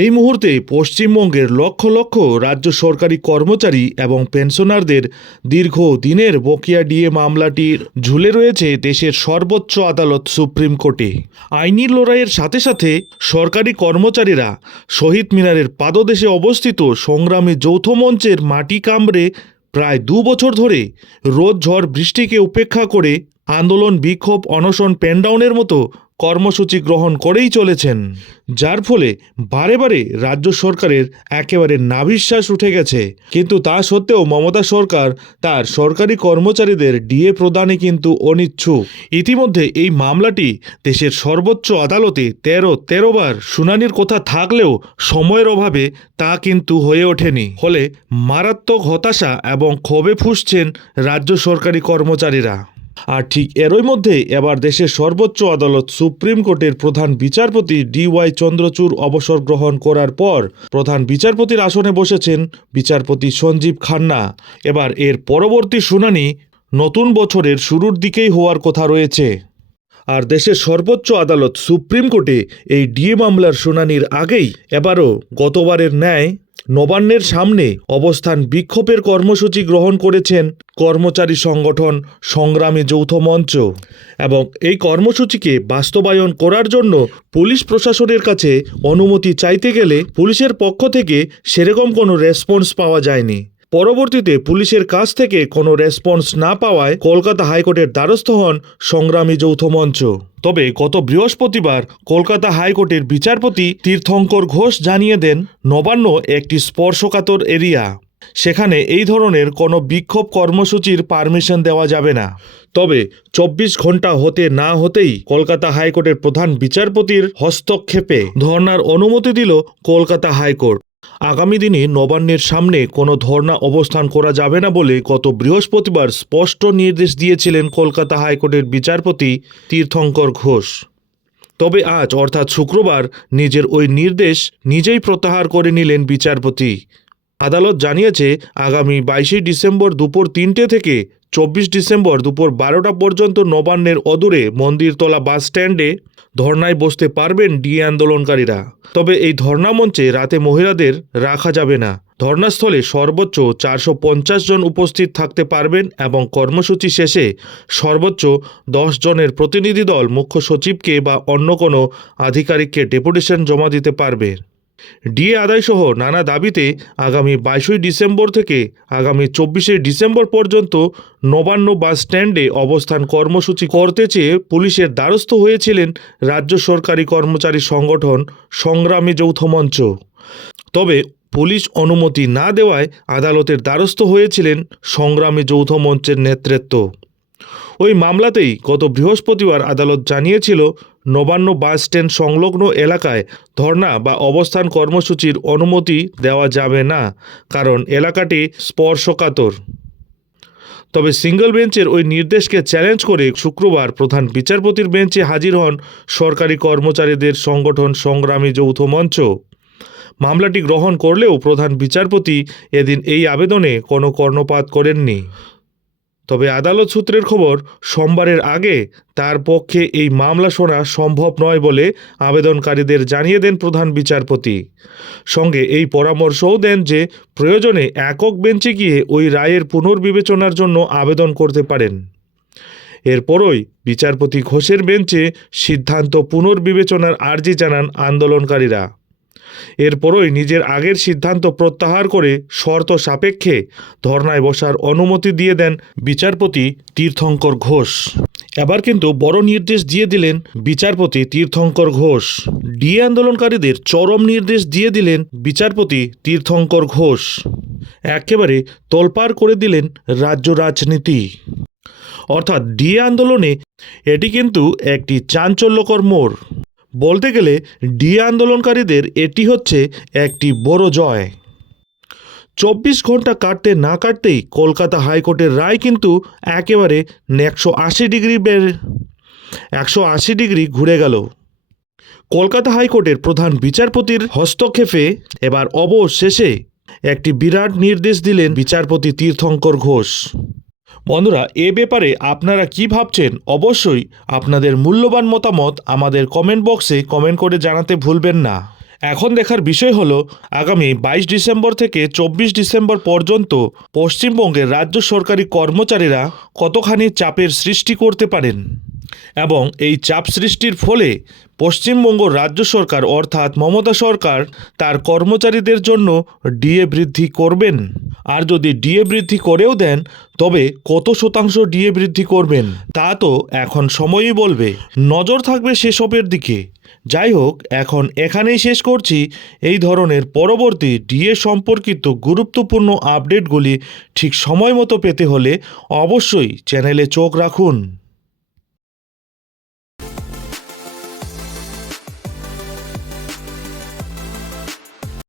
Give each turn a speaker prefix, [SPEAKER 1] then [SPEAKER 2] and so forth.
[SPEAKER 1] এই মুহূর্তে পশ্চিমবঙ্গের লক্ষ লক্ষ রাজ্য সরকারি কর্মচারী এবং পেনশনারদের দীর্ঘ দিনের বকেয়া ডিএ মামলাটি ঝুলে রয়েছে দেশের সর্বোচ্চ আদালত সুপ্রিম কোর্টে। আইনি লড়াইয়ের সাথে সাথে সরকারি কর্মচারীরা শহীদ মিনারের পাদদেশে অবস্থিত সংগ্রামী যৌথ মঞ্চের মাটি কামড়ে প্রায় দু বছর ধরে রোদ ঝড় বৃষ্টিকে উপেক্ষা করে আন্দোলন, বিক্ষোভ, অনশন, পেনডাউনের মতো কর্মসূচি গ্রহণ করেই চলেছেন। যার ফলে বারে বারে রাজ্য সরকারের একেবারে নাভিশ্বাস উঠে গেছে। কিন্তু তা সত্ত্বেও মমতা সরকার তার সরকারি কর্মচারীদের ডিএ প্রদানে কিন্তু অনিচ্ছুক। ইতিমধ্যে এই মামলাটি দেশের সর্বোচ্চ আদালতে তেরো তেরো বার শুনানির কথা থাকলেও সময়ের অভাবে তা কিন্তু হয়ে ওঠেনি। ফলে মারাত্মক হতাশা এবং ক্ষোভে ফুসছেন রাজ্য সরকারি কর্মচারীরা। আর ঠিক এরই মধ্যে এবার দেশের সর্বোচ্চ আদালত সুপ্রিম কোর্টের প্রধান বিচারপতি ডিওয়াই চন্দ্রচূড় অবসর গ্রহণ করার পর প্রধান বিচারপতির আসনে বসেছেন বিচারপতি সঞ্জীব খান্না। এবার এর পরবর্তী শুনানি নতুন বছরের শুরুর দিকেই হওয়ার কথা রয়েছে। আর দেশের সর্বোচ্চ আদালত সুপ্রিম কোর্টে এই ডিএ মামলার শুনানির আগেই এবারও গতবারের ন্যায় নবান্নের সামনে অবস্থান বিক্ষোভের কর্মসূচি গ্রহণ করেছেন কর্মচারী সংগঠন সংগ্রামী যৌথ মঞ্চ এবং এই কর্মসূচিকে বাস্তবায়ন করার জন্য পুলিশ প্রশাসনের কাছে অনুমতি চাইতে গেলে পুলিশের পক্ষ থেকে সেরকম কোনো রেসপন্স পাওয়া যায়নি। পরবর্তীতে পুলিশের কাছ থেকে কোনো রেসপন্স না পাওয়ায় কলকাতা হাইকোর্টের দ্বারস্থ হন সংগ্রামী যৌথ মঞ্চ। তবে গত বৃহস্পতিবার কলকাতা হাইকোর্টের বিচারপতি তীর্থঙ্কর ঘোষ জানিয়ে দেন, নবান্ন একটি স্পর্শকাতর এরিয়া। সেখানে এই ধরনের কোনো বিক্ষোভ কর্মসূচির পারমিশন দেওয়া যাবে না। তবে চব্বিশ ঘণ্টা হতে না হতেই কলকাতা হাইকোর্টের প্রধান বিচারপতির হস্তক্ষেপে ধর্নার অনুমতি দিল কলকাতা হাইকোর্ট। আগামী দিনে নবান্নের সামনে কোনো ধর্ণা অবস্থান করা যাবে না বলে গত বৃহস্পতিবার স্পষ্ট নির্দেশ দিয়েছিলেন কলকাতা হাইকোর্টের বিচারপতি তীর্থঙ্কর ঘোষ। তবে আজ, অর্থাৎ শুক্রবার, নিজের ওই নির্দেশ নিজেই প্রত্যাহার করে নিলেন বিচারপতি। আদালত জানিয়েছে, আগামী বাইশে ডিসেম্বর দুপুর তিনটে থেকে চব্বিশ ডিসেম্বর দুপুর বারোটা পর্যন্ত নবান্নের অদূরে মন্দিরতলা বাস স্ট্যান্ডে ধর্নায় বসতে পারবেন ডিএ আন্দোলনকারীরা। তবে এই ধর্না মঞ্চে রাতে মহিলাদের রাখা যাবে না। ধর্নাস্থলে সর্বোচ্চ চারশো পঞ্চাশ জন উপস্থিত থাকতে পারবেন এবং কর্মসূচি শেষে সর্বোচ্চ দশ জনের প্রতিনিধি দল মুখ্য সচিবকে বা অন্য কোনো আধিকারিককে ডেপুটেশন জমা দিতে পারবে। ডিএ আদায়সহ নানা দাবিতে আগামী বাইশই ডিসেম্বর থেকে আগামী চব্বিশে ডিসেম্বর পর্যন্ত নবান্ন বাস স্ট্যান্ডে অবস্থান কর্মসূচি করতে চেয়ে পুলিশের দ্বারস্থ হয়েছিলেন রাজ্য সরকারি কর্মচারী সংগঠন সংগ্রামী যৌথ মঞ্চ। তবে পুলিশ অনুমতি না দেওয়ায় আদালতের দ্বারস্থ হয়েছিলেন সংগ্রামী যৌথ মঞ্চের নেতৃত্ব। ওই মামলাতেই গত বৃহস্পতিবার আদালত জানিয়েছিল নবান্ন বাস স্ট্যান্ড সংলগ্ন এলাকায় ধর্ণা বা অবস্থান কর্মসূচির অনুমতি দেওয়া যাবে না, কারণ এলাকাটি স্পর্শকাতর। তবে সিঙ্গল বেঞ্চের ওই নির্দেশকে চ্যালেঞ্জ করে শুক্রবার প্রধান বিচারপতির বেঞ্চে হাজির হন সরকারি কর্মচারীদের সংগঠন সংগ্রামী যৌথ মঞ্চ। মামলাটি গ্রহণ করলেও প্রধান বিচারপতি এদিন এই আবেদনে কোনো কর্ণপাত করেননি। তবে আদালত সূত্রের খবর, সোমবারের আগে তার পক্ষে এই মামলা শোনা সম্ভব নয় বলে আবেদনকারীদের জানিয়ে দেন প্রধান বিচারপতি। সঙ্গে এই পরামর্শও দেন যে, প্রয়োজনে একক বেঞ্চে গিয়ে ওই রায়ের পুনর্বিবেচনার জন্য আবেদন করতে পারেন। এরপরই বিচারপতি ঘোষের বেঞ্চে সিদ্ধান্ত পুনর্বিবেচনার আর্জি জানান আন্দোলনকারীরা। এরপরই নিজের আগের সিদ্ধান্ত প্রত্যাহার করে শর্ত সাপেক্ষে ধর্নায় বসার অনুমতি দিয়ে দেন বিচারপতি তীর্থঙ্কর ঘোষ। এবার কিন্তু বড় নির্দেশ দিয়ে দিলেন বিচারপতি তীর্থঙ্কর ঘোষ। ডিএ আন্দোলনকারীদের চরম নির্দেশ দিয়ে দিলেন বিচারপতি তীর্থঙ্কর ঘোষ। একেবারে তোলপাড় করে দিলেন রাজ্য রাজনীতি। অর্থাৎ ডিএ আন্দোলনে এটি কিন্তু একটি চাঞ্চল্যকর মোড়। বলতে গেলে ডিএ আন্দোলনকারীদের এটি হচ্ছে একটি বড় জয়। চব্বিশ ঘণ্টা কাটতে না কাটতেই কলকাতা হাইকোর্টের রায় কিন্তু একেবারে একশো আশি ডিগ্রি বের, একশো আশি ডিগ্রি ঘুরে গেল। কলকাতা হাইকোর্টের প্রধান বিচারপতির হস্তক্ষেপে এবার অবশেষে একটি বিরাট নির্দেশ দিলেন বিচারপতি তীর্থঙ্কর ঘোষ। বন্ধুরা, এ ব্যাপারে আপনারা কি ভাবছেন? অবশ্যই আপনাদের মূল্যবান মতামত আমাদের কমেন্ট বক্সে কমেন্ট করে জানাতে ভুলবেন না। এখন দেখার বিষয় হল, আগামী বাইশ ডিসেম্বর থেকে চব্বিশ ডিসেম্বর পর্যন্ত পশ্চিমবঙ্গের রাজ্য সরকারি কর্মচারীরা কতখানি চাপের সৃষ্টি করতে পারেন? এবং এই চাপ সৃষ্টির ফলে পশ্চিমবঙ্গ রাজ্য সরকার অর্থাৎ মমতা সরকার তার কর্মচারীদের জন্য ডিএ বৃদ্ধি করবেন। আর যদি ডিএ বৃদ্ধি করেও দেন, তবে কত শতাংশ ডিএ বৃদ্ধি করবেন, তা তো এখন সময়ই বলবে। নজর থাকবে সেসবের দিকে। যাই হোক, এখন এখানেই শেষ করছি। এই ধরনের পরবর্তী ডিএ সম্পর্কিত গুরুত্বপূর্ণ আপডেটগুলি ঠিক সময় মতো পেতে হলে অবশ্যই চ্যানেলে চোখ রাখুন।